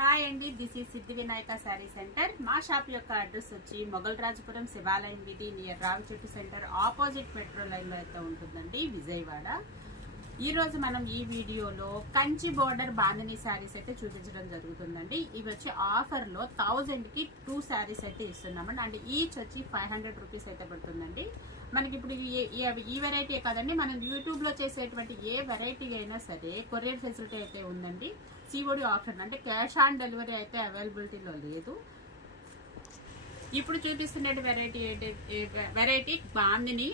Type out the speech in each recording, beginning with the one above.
Hi అండి, this ఈ సిద్ధి Vinayaka sari centre. మా షాప్ యొక్క అడ్రస్ వచ్చి మొగల్ రాజపురం శివాలయం వీధి నియర్ రావి చెట్టు సెంటర్ ఆపోజిట్ మెట్రో లైన్ లో అయితే ఉంటుందండి, విజయవాడ. ఈ రోజు మనం ఈ వీడియోలో కంచి బోర్డర్ బాందిని శారీస్ అయితే చూపించడం జరుగుతుందండి. ఇవి వచ్చి ఆఫర్ లో 1000 కి 2 శారీస్ అయితే ఇస్తున్నామండి. అండ్ ఈచ్ వచ్చి 500 రూపీస్ అయితే పడుతుందండి. మనకి ఇప్పుడు ఈ వెరైటీ కాదండి, మనం యూట్యూబ్ లో చేసేటువంటి ఏ వెరైటీ అయినా సరే కొరియర్ ఫెసిలిటీ అయితే ఉందండి. సిఓడి ఆప్షన్ అంటే క్యాష్ ఆన్ డెలివరీ అయితే అవైలబిలిటీలో లేదు. ఇప్పుడు చూపిస్తున్న వెరైటీ బాందిని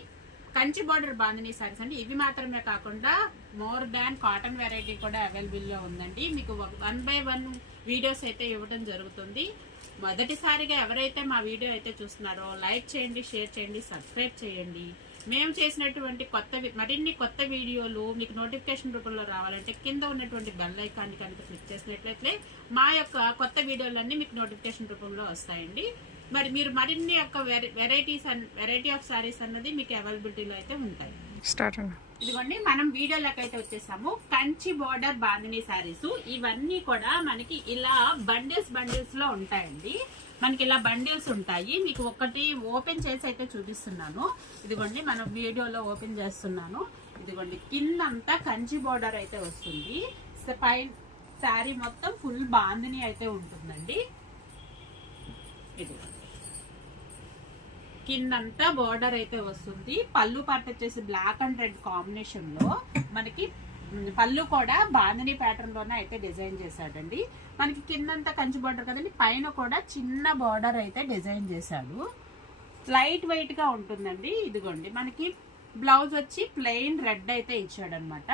కంచి బోర్డర్ బాందిని సారీస్ అండి. ఇవి మాత్రమే కాకుండా మోర్ దాన్ కాటన్ వెరైటీ కూడా అవైలబుల్ లో ఉందండి. మీకు 1 by 1 వీడియోస్ అయితే ఇవ్వడం జరుగుతుంది. మొదటిసారిగా ఎవరైతే మా వీడియో అయితే చూస్తున్నారో లైక్ చేయండి, షేర్ చేయండి, సబ్స్క్రైబ్ చేయండి. మేము చేసినటువంటి మరిన్ని కొత్త వీడియోలు మీకు నోటిఫికేషన్ రూపంలో రావాలంటే కింద ఉన్నటువంటి బెల్ ఐకాన్ కనుక క్లిక్ చేసినట్లయితే మా యొక్క కొత్త వీడియోలన్నీ మీకు నోటిఫికేషన్ రూపంలో వస్తాయండి. మరి మీరు మరిన్ని యొక్క వెరైటీ ఆఫ్ సారీస్ అన్నది మీకు అవైలబిలిటీలో అయితే ఉంటాయి. ఇదిగోండి, మనం వీడియోలోకి అయితే వచ్చేసాము. కంచి బోర్డర్ బాందిని సారీస్ ఇవన్నీ కూడా మనకి ఇలా బండిల్స్ లో ఉంటాయండి. మనకి ఇలా బండిల్స్ ఉంటాయి. మీకు ఒకటి ఓపెన్ చేసి అయితే చూపిస్తున్నాను. ఇదిగోండి, మనం వీడియోలో ఓపెన్ చేస్తున్నాను. ఇదిగోండి, కిందంతా కంచి బోర్డర్ అయితే వస్తుంది. పైన శారీ మొత్తం ఫుల్ బాందిని అయితే ఉంటుందండి. ఇదిగోండి, కిందంతా బోర్డర్ అయితే వస్తుంది. పళ్ళు పార్ట్ వచ్చేసి బ్లాక్ అండ్ రెడ్ కాంబినేషన్ లో మనకి పళ్ళు కూడా బాందిని ప్యాటర్న్ లోనే అయితే డిజైన్ చేశాడండి. మనకి కిందంతా కంచి బోర్డర్ కదండి, పైన కూడా చిన్న బోర్డర్ అయితే డిజైన్ చేశాడు. లైట్ వెయిట్ గా ఉంటుందండి. ఇదిగోండి, మనకి బ్లౌజ్ వచ్చి ప్లెయిన్ రెడ్ అయితే ఇచ్చాడు అనమాట.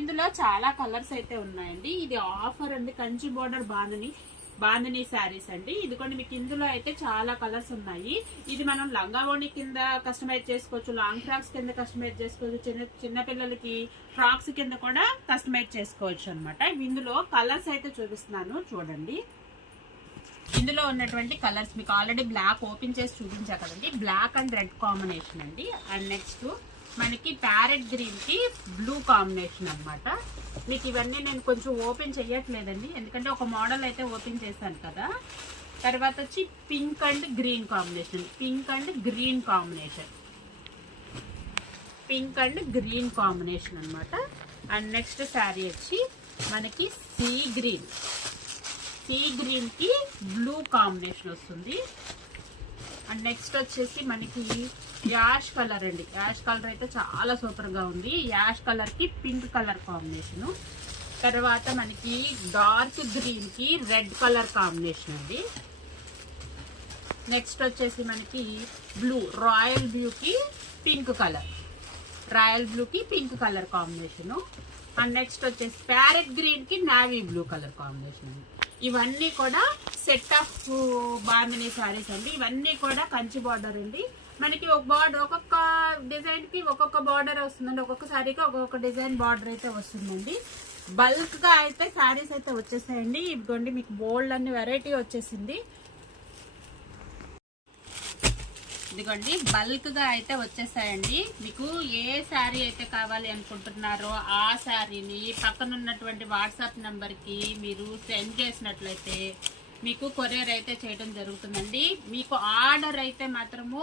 ఇందులో చాలా కలర్స్ అయితే ఉన్నాయండి. ఇది ఆఫర్ అండి, కంచి బోర్డర్ బాందిని శారీస్ అండి. ఇదిగోండి, మీకు ఇందులో అయితే చాలా కలర్స్ ఉన్నాయి. ఇది మనం లంగా ఓణి కింద కస్టమైజ్ చేసుకోవచ్చు, లాంగ్ ఫ్రాక్స్ కింద కస్టమైజ్ చేసుకోవచ్చు, చిన్న పిల్లలకి ఫ్రాక్స్ కింద కూడా కస్టమైజ్ చేసుకోవచ్చు అనమాట. ఇందులో కలర్స్ అయితే చూపిస్తున్నాను, చూడండి. ఇందులో ఉన్నటువంటి కలర్స్ మీకు ఆల్రెడీ బ్లాక్ ఓపెన్ చేసి చూపించా కదండి, బ్లాక్ అండ్ రెడ్ కాంబినేషన్ అండి. అండ్ నెక్స్ట్ మనకి ప్యారెట్ గ్రీన్ కి బ్లూ కాంబినేషన్ అనమాట. మీకు ఇవన్నీ నేను కొంచెం ఓపెన్ చెయ్యట్లేదండి, ఎందుకంటే ఒక మోడల్ అయితే ఓపెన్ చేశాను కదా. తర్వాత వచ్చి pink and green combination, pink and green combination అనమాట. అండ్ నెక్స్ట్ శారీ వచ్చి మనకి సీ గ్రీన్ కి బ్లూ కాంబినేషన్ వస్తుంది. అండ్ నెక్స్ట్ వచ్చేసి మనకి యాష్ కలర్ అండి. యాష్ కలర్ అయితే చాలా సూపర్ గా ఉంది. యాష్ కలర్ కి పింక్ కలర్ కాంబినేషన్. తర్వాత మనకి డార్క్ గ్రీన్ కి రెడ్ కలర్ కాంబినేషన్ అండి. నెక్స్ట్ వచ్చేసి మనకి రాయల్ బ్లూ కి pink colour combination. And next వచ్చేసి ప్యారెట్ గ్రీన్ కి నావీ బ్లూ కలర్ కాంబినేషన్ అండి. ఇవన్నీ కూడా సెట్ ఆఫ్ బాందిని సారీస్ అండి. ఇవన్నీ కూడా కంచి బార్డర్ అండి. మనకి ఒక్కొక్క డిజైన్ కి ఒక్కొక్క బార్డర్ వస్తుందండి. ఒక్కొక్క సారీకి ఒక్కొక్క డిజైన్ బార్డర్ అయితే వస్తుందండి. బల్క్ గా అయితే సారీస్ అయితే వచ్చేసాయండి. ఇదిగోండి, మీకు బోల్డ్ అన్ని వెరైటీ వచ్చేసింది. ఇదిగోండి, బల్క్ గా అయితే వచ్చేసాయండి. మీకు ఏ శారీ అయితే కావాలి అనుకుంటున్నారో ఆ శారీని పక్కన ఉన్నటువంటి వాట్సాప్ నంబర్ కి మీరు సెండ్ చేసినట్లయితే మీకు కొరియర్ అయితే చేయడం జరుగుతుందండి. మీకు ఆర్డర్ అయితే మాత్రము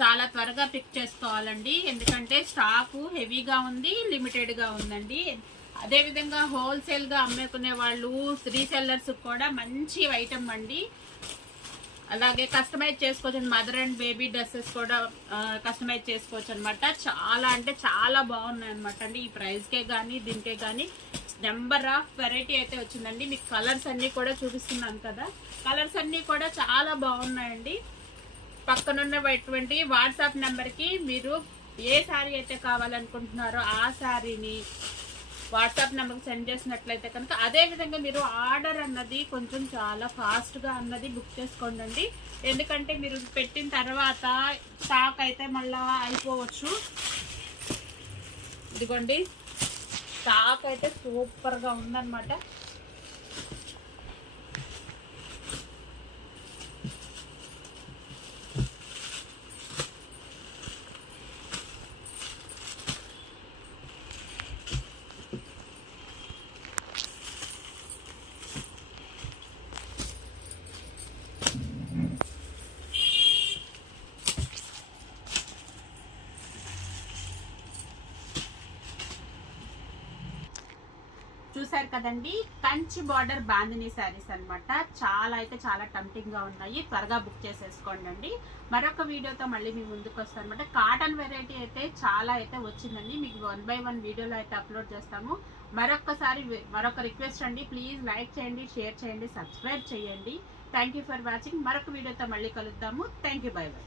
చాలా త్వరగా పిక్ చేసుకోవాలండి, ఎందుకంటే స్టాక్ హెవీగా ఉంది, లిమిటెడ్ గా ఉందండి. అదేవిధంగా హోల్సేల్ గా అమ్ముకునే వాళ్ళు, రీసెల్లర్స్ కూడా మంచి ఐటమ్ అండి. అలాగే కస్టమైజ్ చేసుకోవచ్చు, మదర్ అండ్ బేబీ డ్రెస్సెస్ కూడా కస్టమైజ్ చేసుకోవచ్చు అనమాట. చాలా అంటే చాలా బాగున్నాయి అనమాట అండి. ఈ ప్రైస్కే కానీ దీనికే కానీ నెంబర్ ఆఫ్ వెరైటీ అయితే వచ్చిందండి. మీకు కలర్స్ అన్ని కూడా చూపిస్తున్నాను కదా, కలర్స్ అన్ని కూడా చాలా బాగున్నాయండి. పక్కనున్నటువంటి వాట్సాప్ నెంబర్కి మీరు ఏ శారీ అయితే కావాలనుకుంటున్నారో ఆ శారీని వాట్సాప్ నెంబర్కి సెండ్ చేసినట్లయితే కనుక, అదేవిధంగా మీరు ఆర్డర్ అన్నది కొంచెం చాలా ఫాస్ట్గా అన్నది బుక్ చేసుకోండి. ఎందుకంటే మీరు పెట్టిన తర్వాత స్టాక్ అయితే మళ్ళీ అయిపోవచ్చు. ఇదిగోండి, స్టాక్ అయితే సూపర్గా ఉందన్నమాట. చూసారు కదండి, కంచి బార్డర్ బాందిని శారీస్ అన్నమాట. చాలా అయితే చాలా టెంప్టింగ్ గా ఉన్నాయి. త్వరగా బుక్ చేసేసుకోండి అండి. మరొక వీడియోతో మళ్ళీ మీ ముందుకు వస్తాను అనమాట. కాటన్ వెరైటీ అయితే చాలా అయితే వచ్చిందండి. మీకు 1 by 1 వీడియోలో అయితే అప్లోడ్ చేస్తాము. మరొక రిక్వెస్ట్ అండి, ప్లీజ్ లైక్ చేయండి, షేర్ చేయండి, సబ్స్క్రైబ్ చేయండి. Thank you for watching. మరొక వీడియోతో మళ్ళీ కలుద్దాము. Thank you, by by.